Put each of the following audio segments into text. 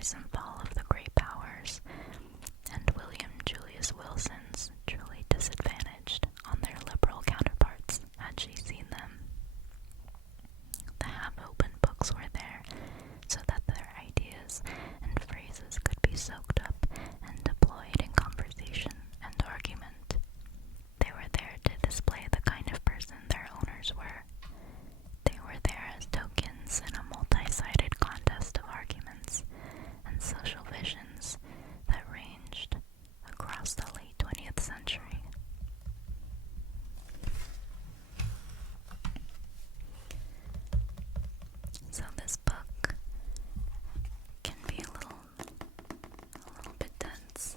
rise and fall of the great powers, and William Julius Wilson's truly disadvantaged on their liberal counterparts had she seen them. The half-open books were there, so that their ideas and phrases could be soaked up and deployed in conversation and argument. They were there to display the kind of person their owners were. They were there as tokens in a multi-sided contest of arguments and social visions that ranged across the late 20th century. So this book can be a little bit dense.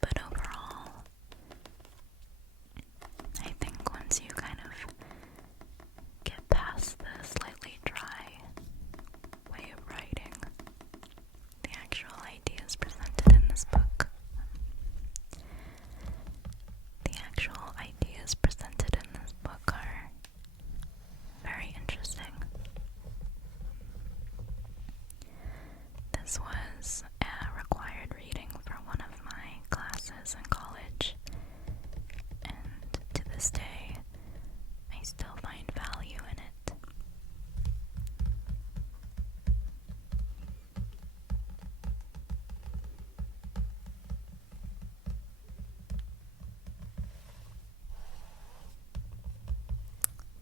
But overall, I think once you kind of get past the slightly dry way of writing, the actual ideas presented in this book, are very interesting. This was a required reading for one of my classes in college, and to this day, I still find value in it.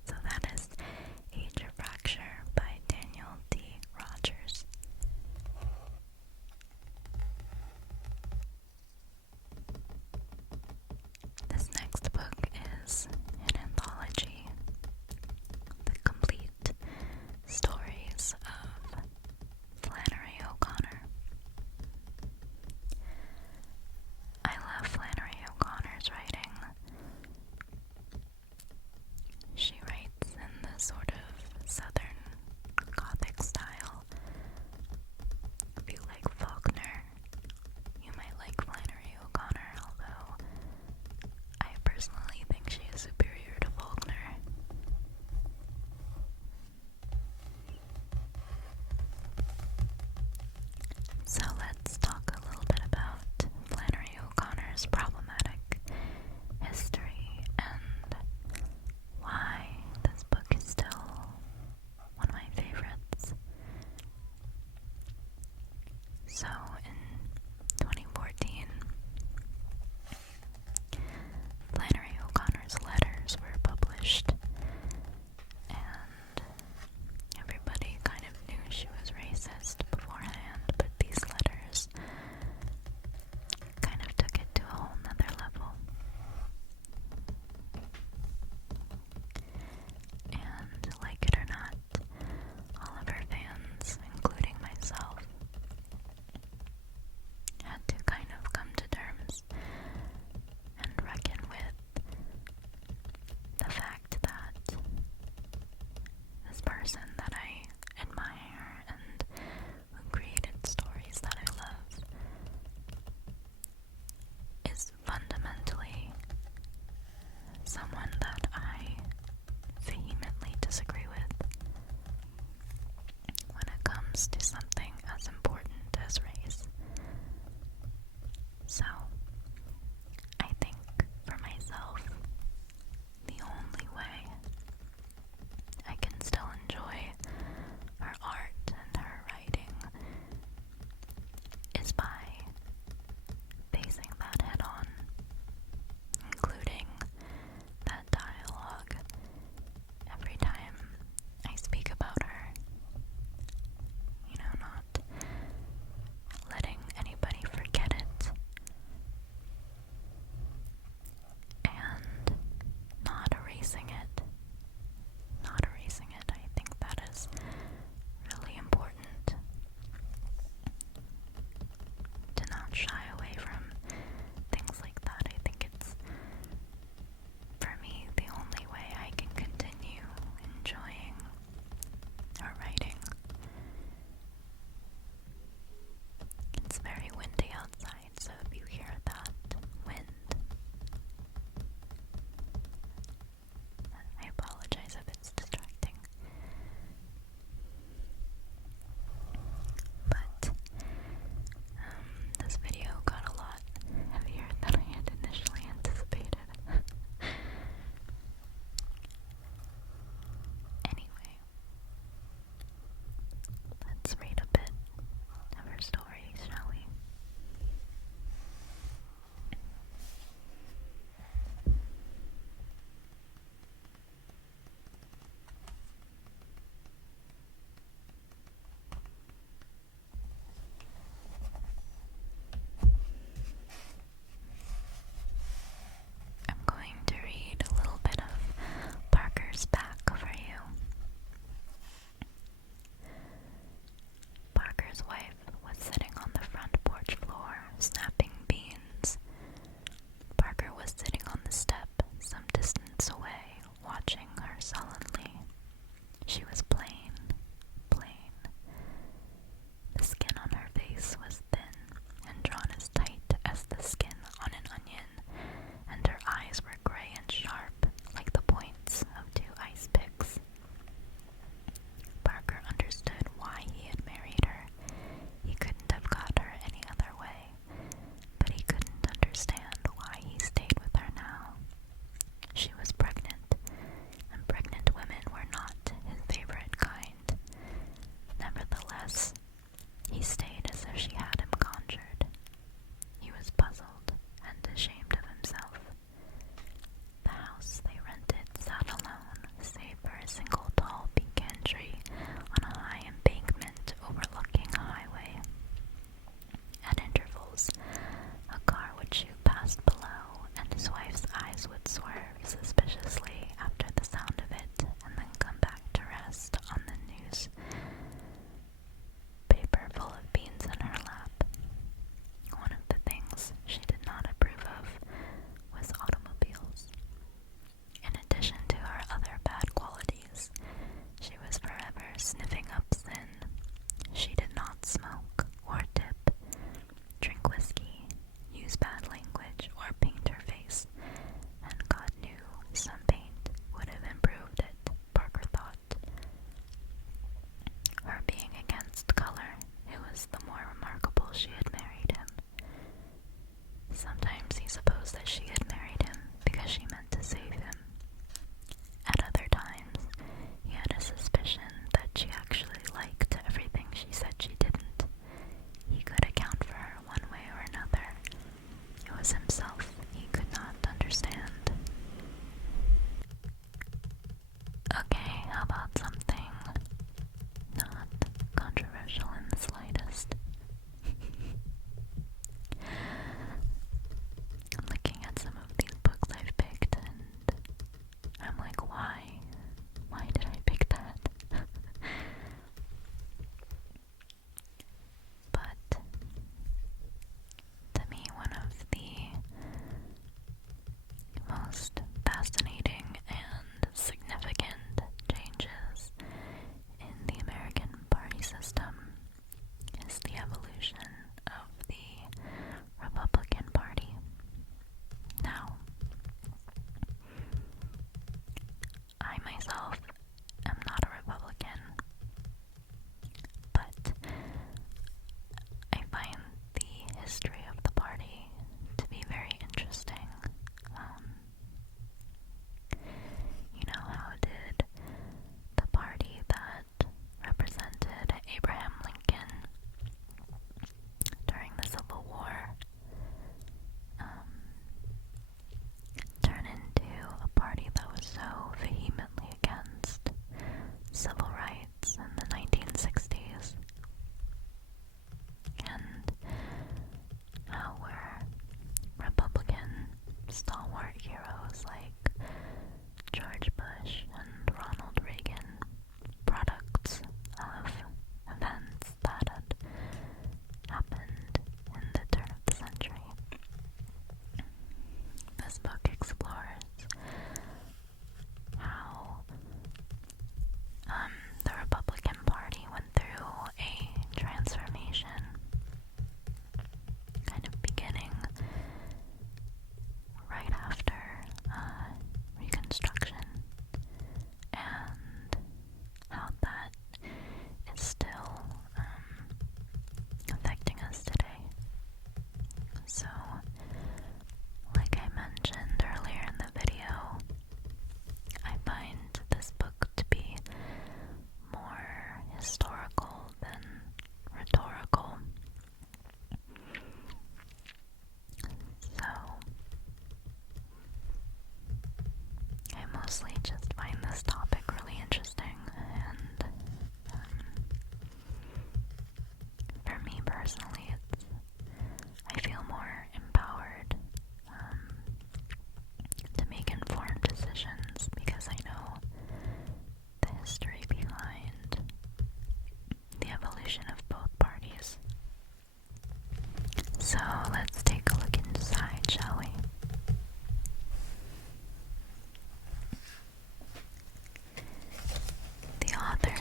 So that is Age of Fracture by Daniel D. Rogers. This next book is an anthology, The Complete Stories of Flannery O'Connor. I love Flannery O'Connor's writing. She writes in the sort of southern Gothic style. If you like Faulkner, you might like Flannery O'Connor, although I personally think she is superior to Faulkner. So let's talk a little bit about Flannery O'Connor's problematic history and why this book is still one of my favorites. So in 2014, Flannery O'Connor's letters were published, and everybody kind of knew she was racist beforehand, but these letters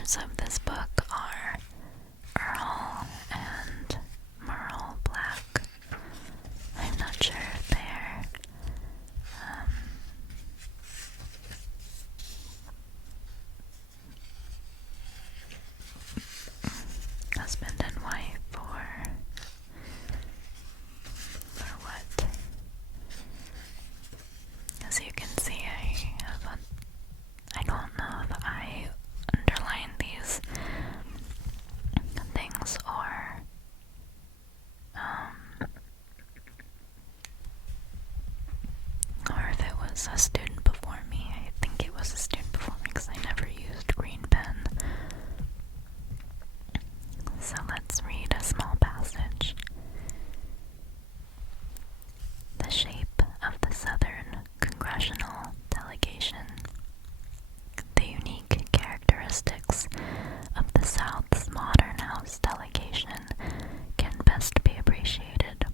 authors of this book are Earl and Merle Black. I'm not sure if they're husband and wife or what. As you can see, I don't know if I underline these things or if it was a student before me. I think it was a student before me because I never used green pen. So let's read a small passage. The shape of the Southern Congressional Delegation. The unique characteristics of the South's modern House delegation can best be appreciated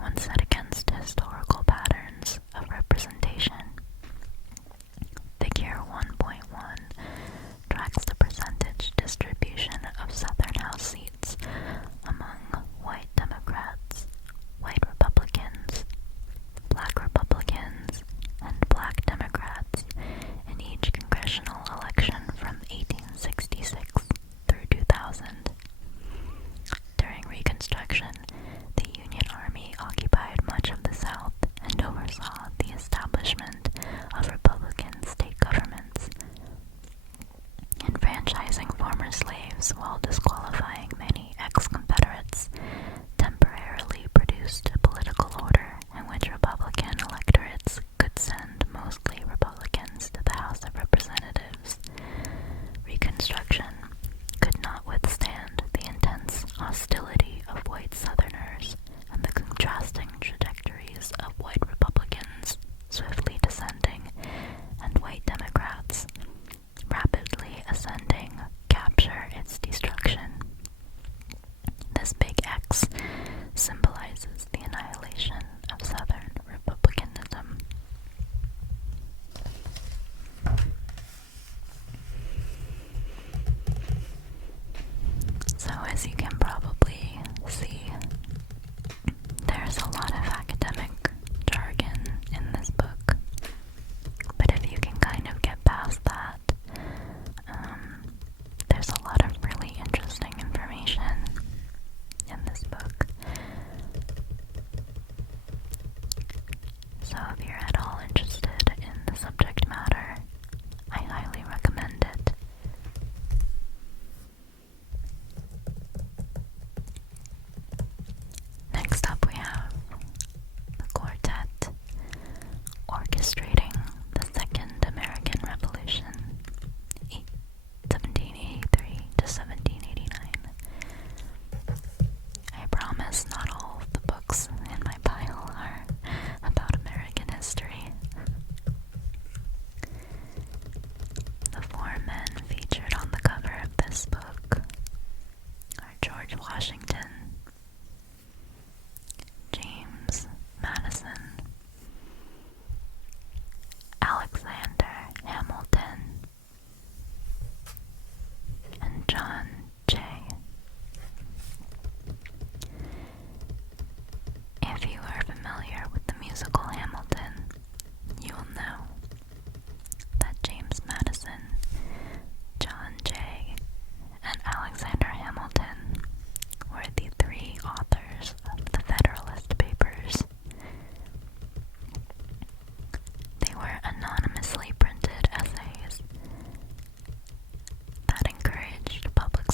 when set against historical patterns of representation. Figure 1.1 tracks the percentage distribution of Southern House seats among white Democrats, white Republicans, Black Republicans, and Black Democrats in each congressional election from 1866 through 2000. During Reconstruction, the Union Army occupied much of the South and oversaw the establishment of Republican state governments, enfranchising former slaves while disqualifying many ex-Confederates, temporarily produced a political order in which Republican electorates could send mostly Republicans to the House of Representatives. Reconstruction could not withstand the intense hostility of white Southerners and the contrasting trajectories of white Republicans swiftly descending and white Democrats rapidly ascending capture its destruction. This big X symbolizes the annihilation of Southern Republicanism. So as you can probably see, there's a lot of academic jargon in this book, but if you can kind of get past that, there's a lot of really interesting information in this book. So if you're at all interested in the subject matter, I highly recommend it. Next up we have the Quartet, orchestrating the Second American Revolution, 1783 to 1789. I promise not all of the books in my pile are about American history. The four men featured on the cover of this book are George Washington, James Madison, Alexander Hamilton, and John Jay. If you are familiar with the musical Hamilton, you will know that James Madison, John Jay, and Alexander Hamilton were the three authors of the Federalist Papers. They were anonymously printed essays that encouraged public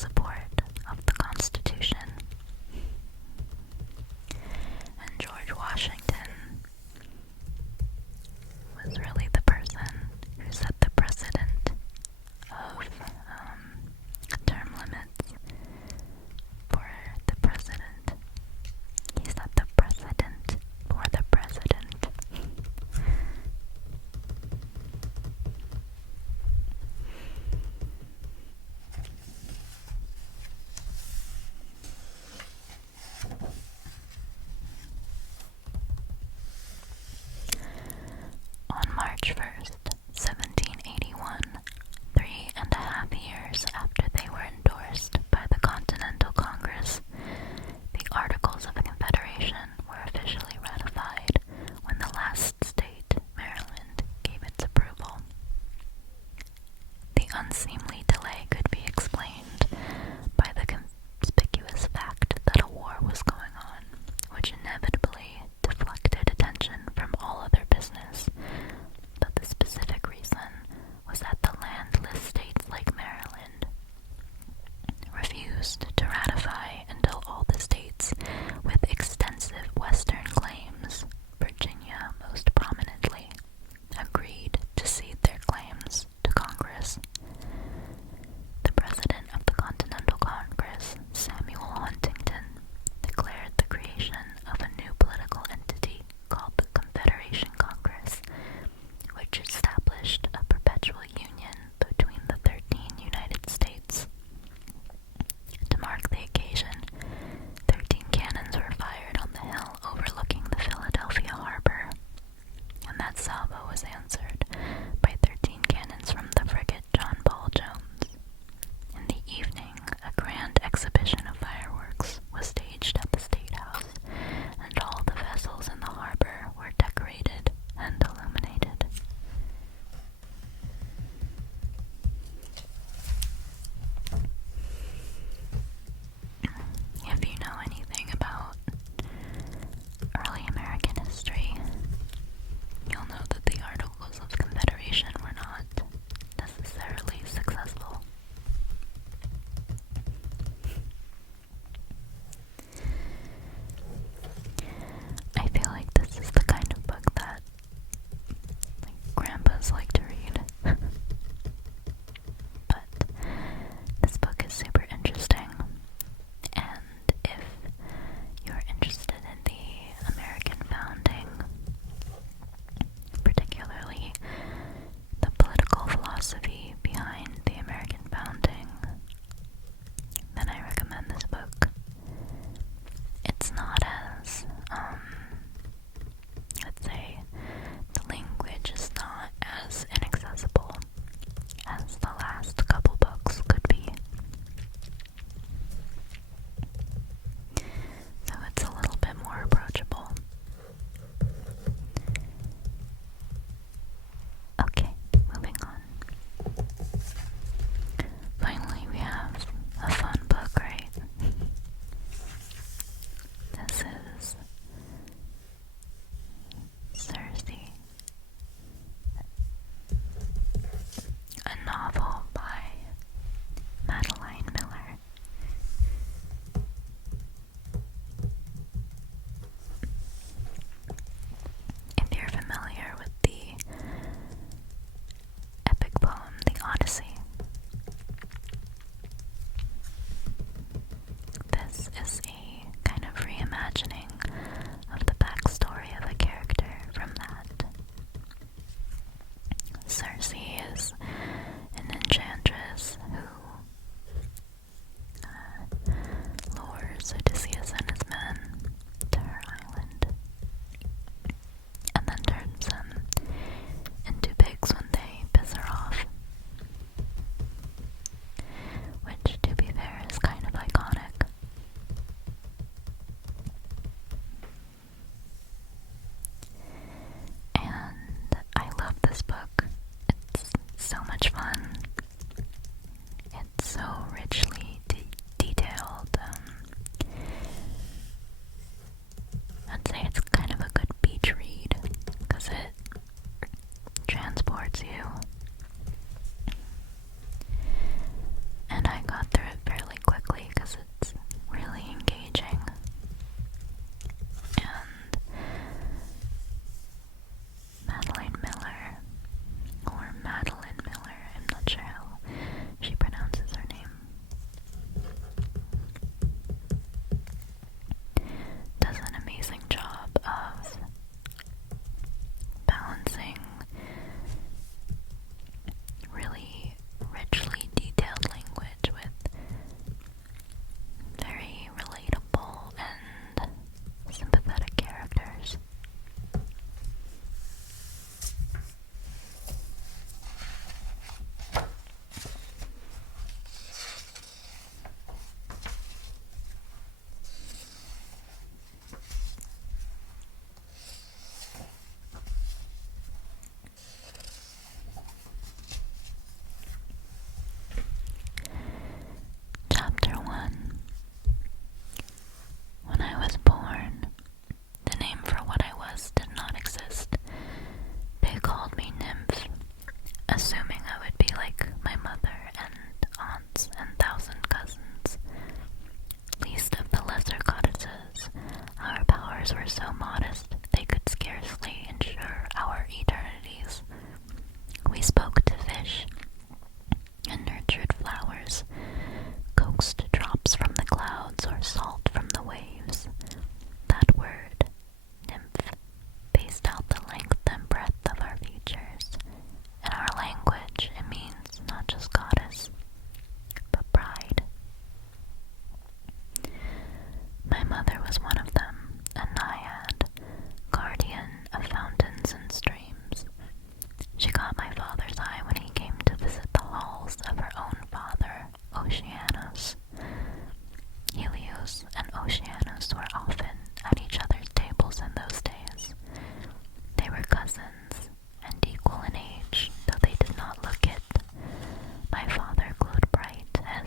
refused to ratify until all the states with extensive Western claims, Virginia most prominently, agreed to cede their claims to Congress. The President of the Continental Congress, Samuel Huntington, declared the creation of a new political entity called the Confederation Congress, which established a perpetual union between the 13 United States. To mark the occasion, 13 cannons were fired on the hill overlooking the Philadelphia harbor, and that salvo was answered by 13 cannons from the frigate John Paul Jones. In the evening, a grand exhibition of fireworks was staged at the State House, and all the vessels in the harbor were decorated and illuminated. If you know anything about early American history, you'll know that the Articles of Confederation were not necessarily successful.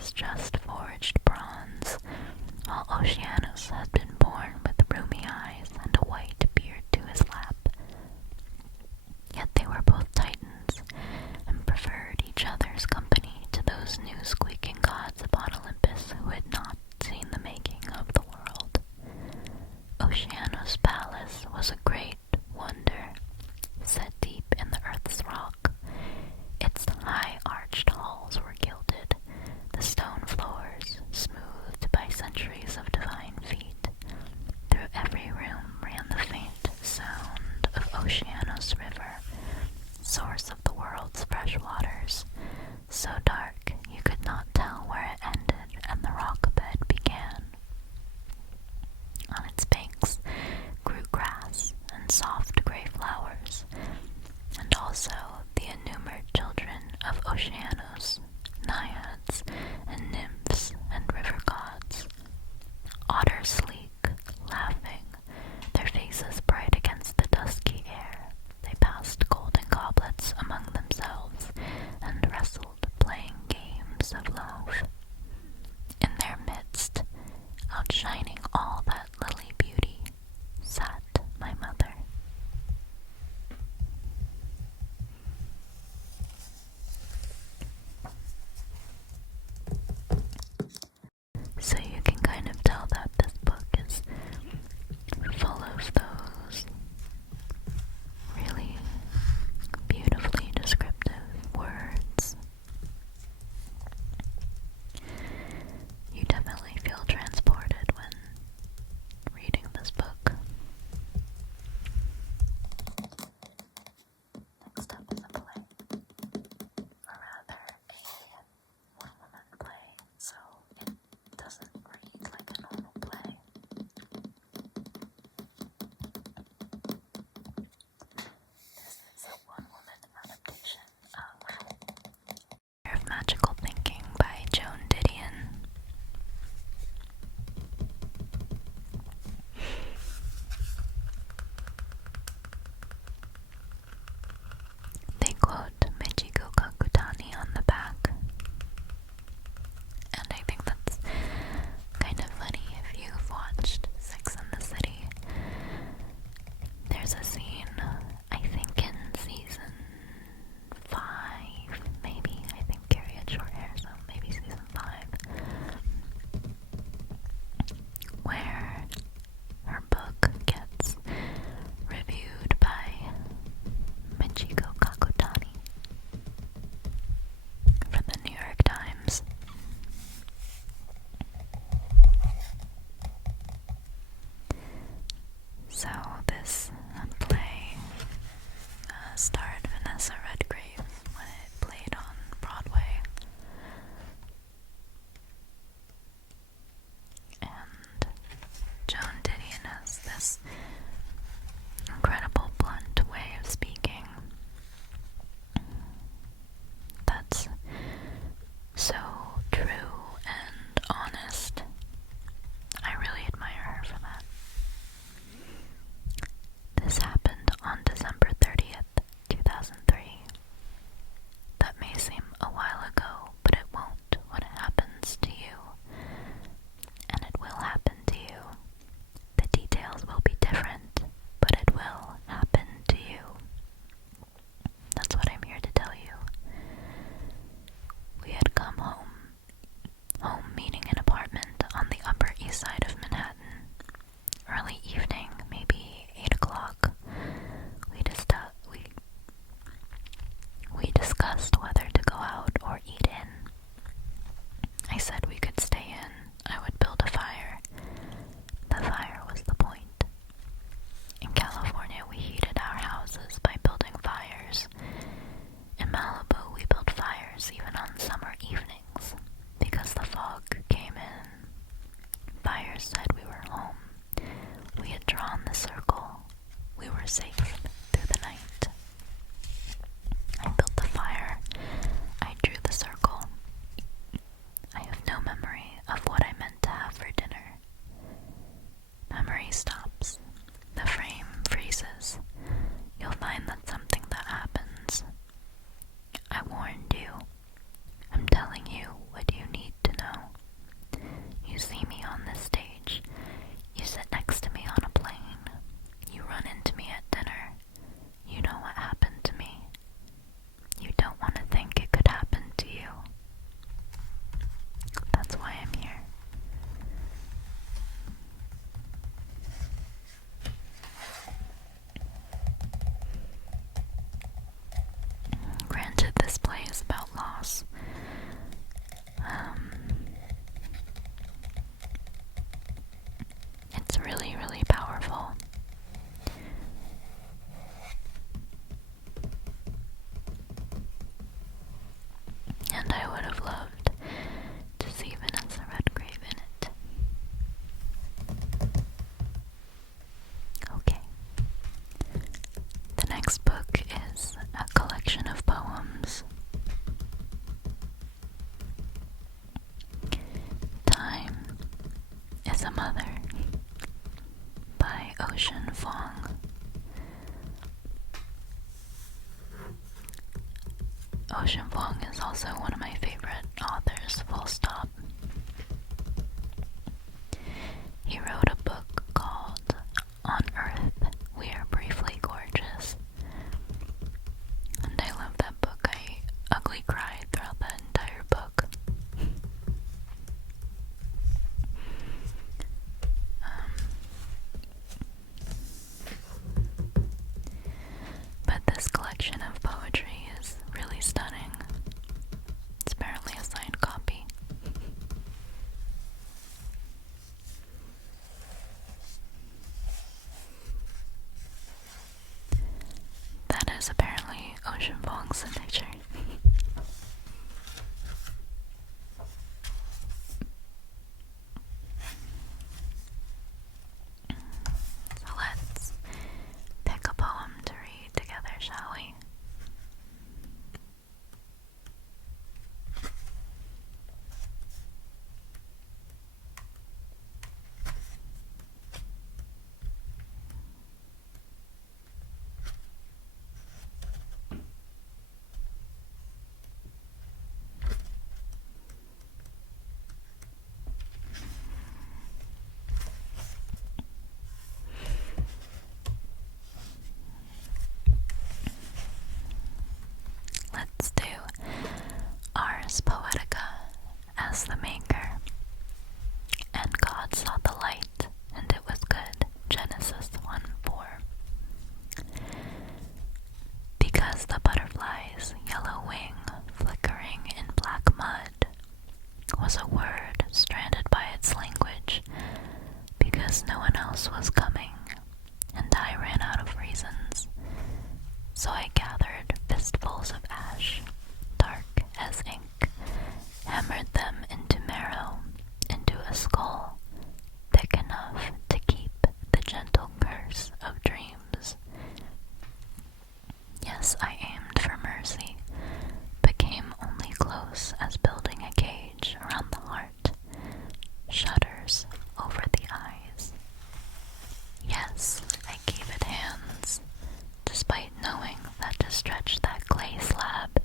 was just forged bronze, while Oceanus had been born with rheumy eyes and a white beard to his lap. Yet they were both titans, and preferred each other's company to those new squeaking gods upon Olympus who had not seen the making of the world. Oceanus' palace was a great wonder, set deep in the earth's rock. Its high arched halls were gilded, the stone floors smoothed by centuries of divine feet. Through every room ran the faint sound of Oceanus River, source of the world's fresh waters, so dark you could not tell where it ended and the rock bed began. On its banks grew grass and soft gray flowers, and also the innumerable children of Oceanus, naiads and nymphs and river gods. Otters sleek, laughing, their faces bright against the dusky air, they passed golden goblets among themselves and wrestled, playing games of love. In their midst, outshining all that lily beauty, sat my mother. So you can kind of tell that this book is full of those really beautifully descriptive words. You definitely feel transported when reading this book. Next up is a play, or rather a one-woman play, so it doesn't read like a normal play. This is a one-woman adaptation of Magical Thinking by Joan Didion. They quote Michiko Kakutani on the back, and I think that's kind of funny if you've watched Sex and the City. There's a scene, I think in season 5, maybe, I think Carrie had short hair, so maybe season 5, where her book gets reviewed by Michiko Kakutani for the New York Times. So this play starred Vanessa Redgrave when it played on Broadway. And Joan Didion has this incredible blunt way of speaking that's so true and honest. I really admire her for that. This happened on December 30th, 2003. That may seem a while ago, but it won't when it happens to you. And it will happen to you. The details will be different, but it will happen to you. That's what I'm here to tell you. We had come home meaning an apartment on the Upper East Side of Manhattan. Early evening, maybe 8 o'clock. We discussed whether to go out or eat in. I said we could stay in. I would build a fire. The fire was the point. In California, we heated our houses by building fires. In Malibu, we built fires even on summer evenings because the fog came in. Fires said we were home. We had drawn the circle. We were safe through the night. I built the fire. I drew the circle. I have no memory of what I meant to have for dinner. Memory stops. The frame freezes. You'll find that something that happens. I warned you. I'm telling you what you need to is a Mother by Ocean Vuong. Ocean Vuong is also one of my favorite authors, full stop. He wrote a book called On Earth We Are Briefly Gorgeous. And I love that book. I ugly cried throughout the entire book. But this collection of poetry is really stunning. It's apparently a signed copy. That is apparently Ocean Vuong's signature. So let's pick a poem to read together, shall we? Let's do Ars Poetica as the maker. And God saw the light, and it was good. Genesis 1:4. Because the butterfly's yellow wing flickering in black mud was a word stranded by its language, because no one else was coming, and I ran out of reasons. So I gathered fistfuls of ash, dark as ink, hammered them into marrow, into a skull, thick enough to keep the gentle curse of dreams. Yes, I aimed for mercy, but came only close as building a cage around the heart, shutters over the eyes. Yes, I gave it hands, despite knowing that to stretch that clay slab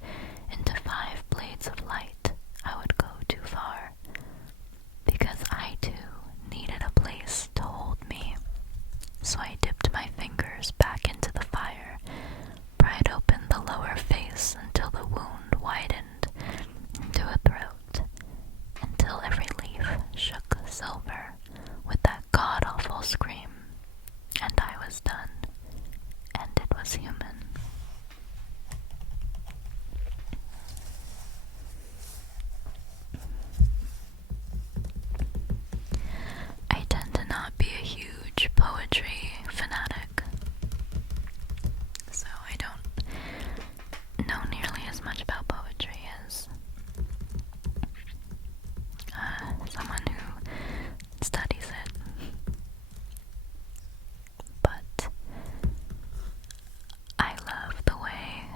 into 5 blades of light, I would go too far, because I too needed a place to hold me. So I dipped my fingers back into the fire, pried open the lower face until the wound widened into a throat, until every leaf shook silver with that god-awful scream, and I was done, and it was human. I tend to not be a huge poetry fanatic, so I don't know nearly as much about poetry as someone who studies it. But I love the way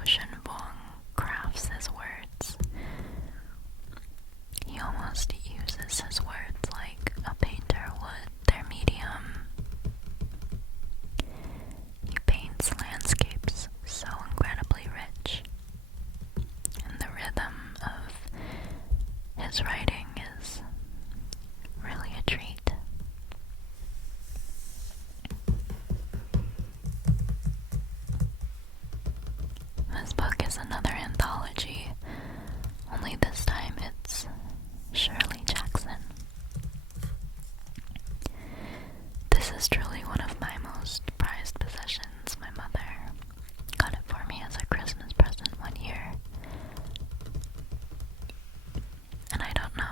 Ocean Vuong crafts his words. He almost uses his words like a painter would their medium. He paints landscapes so incredibly rich, and the rhythm of his writing is really a treat. This book is another anthology, only this time it's Shirley Jackson. This is truly one of my most prized possessions. My mother got it for me as a Christmas present one year, and I don't know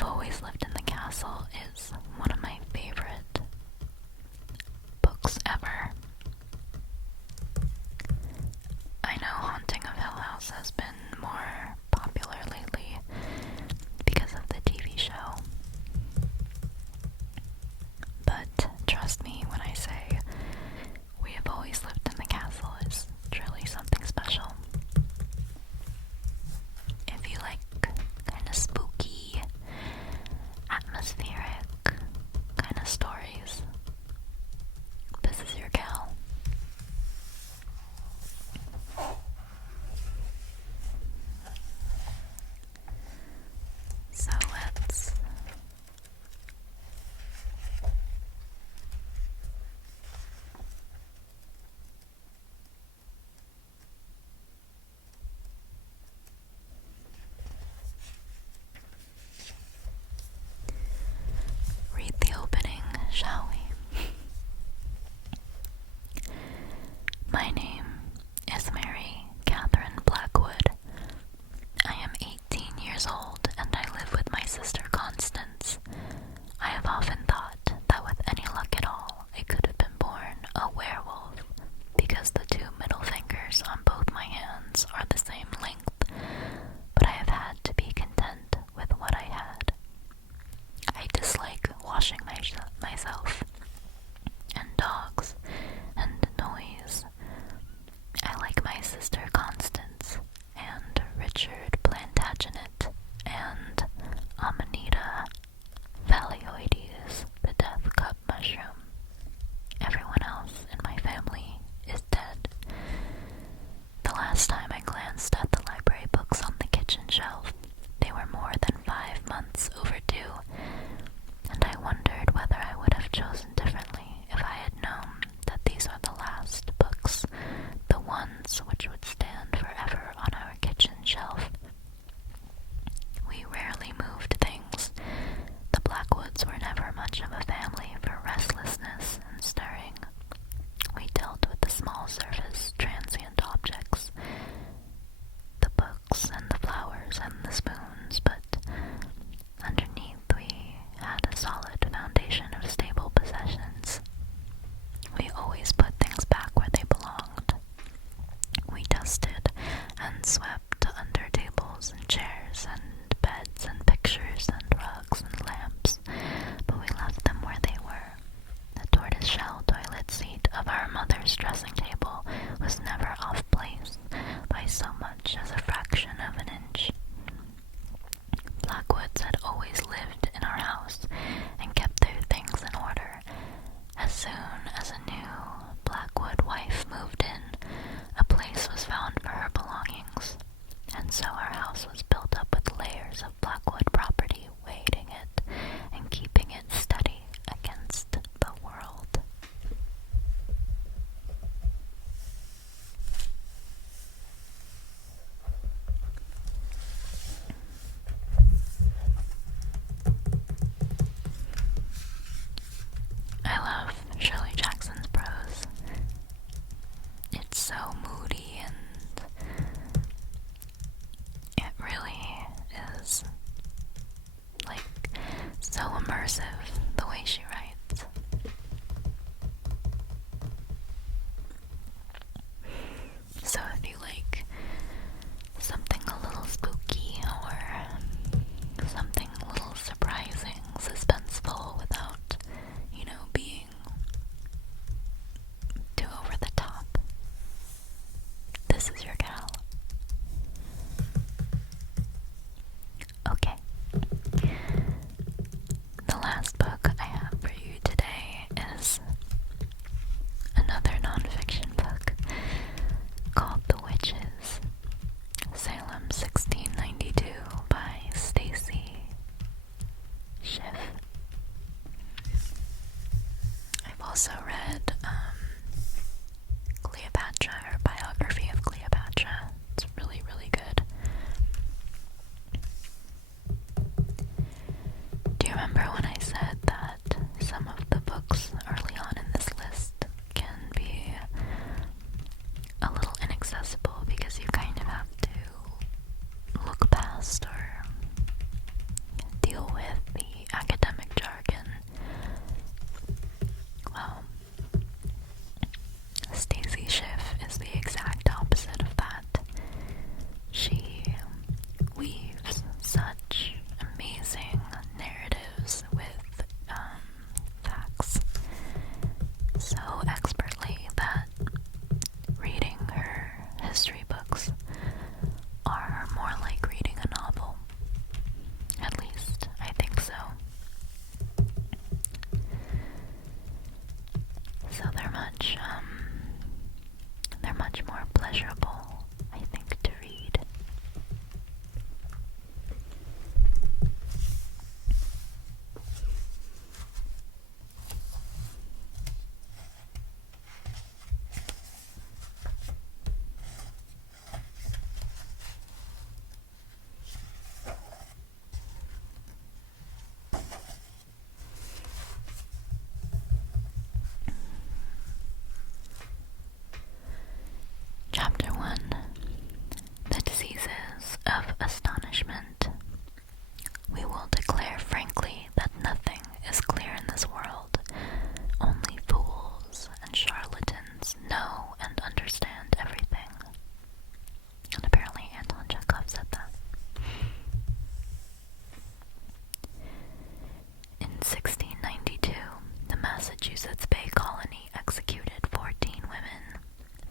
Have Always Lived in the Castle is one of my favorite books ever. I know Haunting of Hill House has been more popular lately because of the TV show. But trust me when I say We Have Always Lived in the Castle is truly something special. If you like kind of spooky, atmospheric kind of stories, this is your gal. So let's read the opening, shall we? My name is Mary Catherine Blackwood. I am 18 years old and I live with my sister Constance. I have often thought that with any luck at all, I could have been born a werewolf because the two middle fingers on both my hands are the same length, but I have had to be content with what I had. I dislike washing myself, and dogs, and noise. I like my sister Constance, and Richard Plantagenet, and Amanita Phalioides, the death cup mushroom. Everyone else in my family is dead. The last time I glanced at the library books on the kitchen shelf, they were more than 5 months overdue, and I wondered whether I would have chosen differently if I had known that these are the last books, the ones which would stand forever on our kitchen shelf. We rarely moved things. The Blackwoods were never much of a family for restlessness and stirring. We dealt with the small surface, transient objects, the books and the flowers and the spoons, but underneath we had a solid foundation of stable possessions. We always put things back where they belonged. We dusted and swept under tables and chairs and beds and pictures and rugs and lamps, but we left them where they were. The tortoiseshell toilet seat of our mother's dressing table was never off place by so much as a fraction of an inch. Blackwoods had always lived in our house and kept their things in order. As soon as a new Blackwood wife moved in, a place was found for her belongings, and so our house was built up with layers of Blackwood property weighting it and keeping it steady against the world. I love Shirley Jackson's prose. It's so moody and it really is like so immersive the way she writes. So if you like something a little spooky or something a little surprising, suspenseful without, being too over the top, this is your gal. Okay. The last book I have for you today is another nonfiction book called The Witches Salem 1692 by Stacy Schiff. I've also read Cleopatra, her biography of Cleopatra. It's really, really good. Do you remember when I said that some of the books early on in this list can be a little inaccessible because you kind of have to look past or deal with much more pleasurable, I think, to read. Chapter 1. The Diseases of Astonishment. We will declare frankly that nothing is clear in this world. Only fools and charlatans know and understand everything. And apparently Anton Chekhov said that. In 1692, the Massachusetts Bay Colony executed 14 women,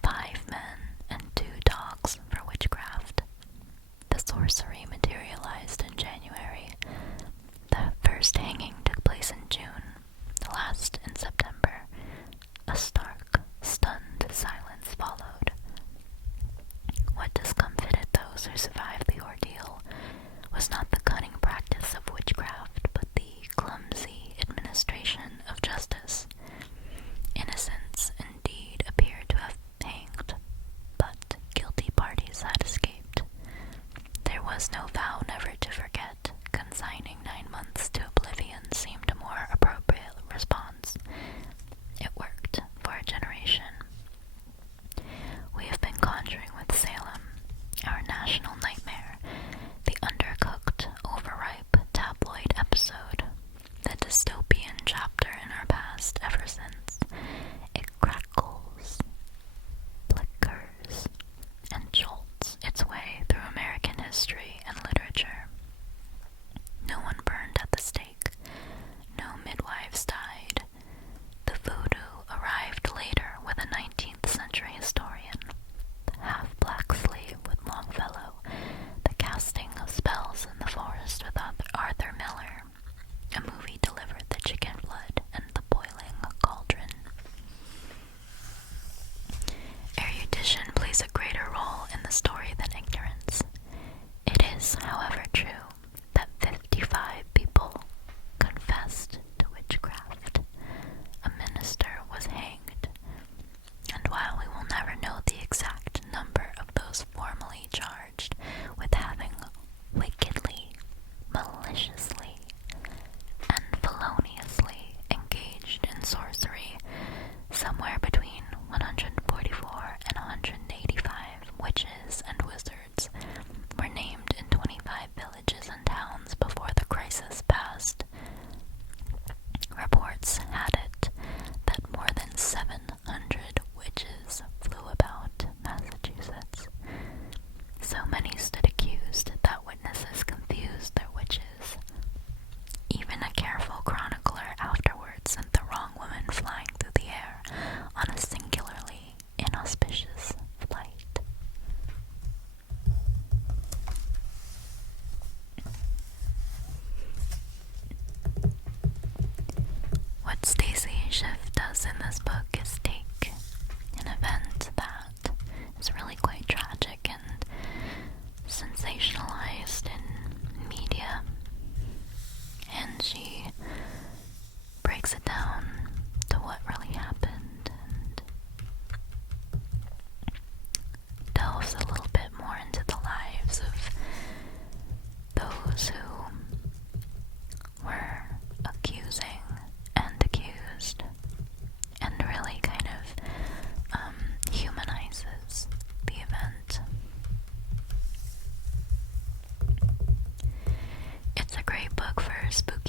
5 men, and 2 dogs for witchcraft. The sorcery materialized in January. The first hanging took place in June, the last in September. A stark, stunned silence followed. What discomfited those who survived the ordeal was not the cunning practice of witchcraft, but the clumsy administration of justice. Innocents indeed appeared to have hanged, but guilty parties had escaped. There was no vow never to forget. Consigning 9 months to oblivion seemed a more appropriate response. It worked for a generation. We have been conjuring with Salem, our national nightmare, the undercooked, overripe tabloid episode, the dystopian chapter in our past ever since. It crackles, flickers, and jolts its way through American history and literature. No one burned at the stake. No midwives died. The voodoo arrived later with a 19th century historian, the half-black slave with Longfellow, the casting of spells in the forest with Arthur Miller. A movie delivered the chicken blood and the boiling cauldron. Erudition plays a greater role in the story than ignorance. It is, however, true that 55 people confessed to witchcraft. A minister was hanged, and while we will never know the exact number of those formally charged with having wickedly, maliciously, and feloniously engaged in sorcery, somewhere between 144 and 185 witches and wizards were named in 25 villages and towns before the crisis passed. Reports had it that more than 700 witches flew about Massachusetts. So many stood accused that witnesses confused their witches. Even a careful chronicler afterwards sent the wrong woman flying through the air on a singularly inauspicious flight. What Stacy Schiff does in this book is take an event that is really quite tragic and sensationalized in media, and she breaks it down to what really happened and delves a little bit more into the lives of those who were accusing and accused, and really kind of humanizes the event. It's a great book for spooky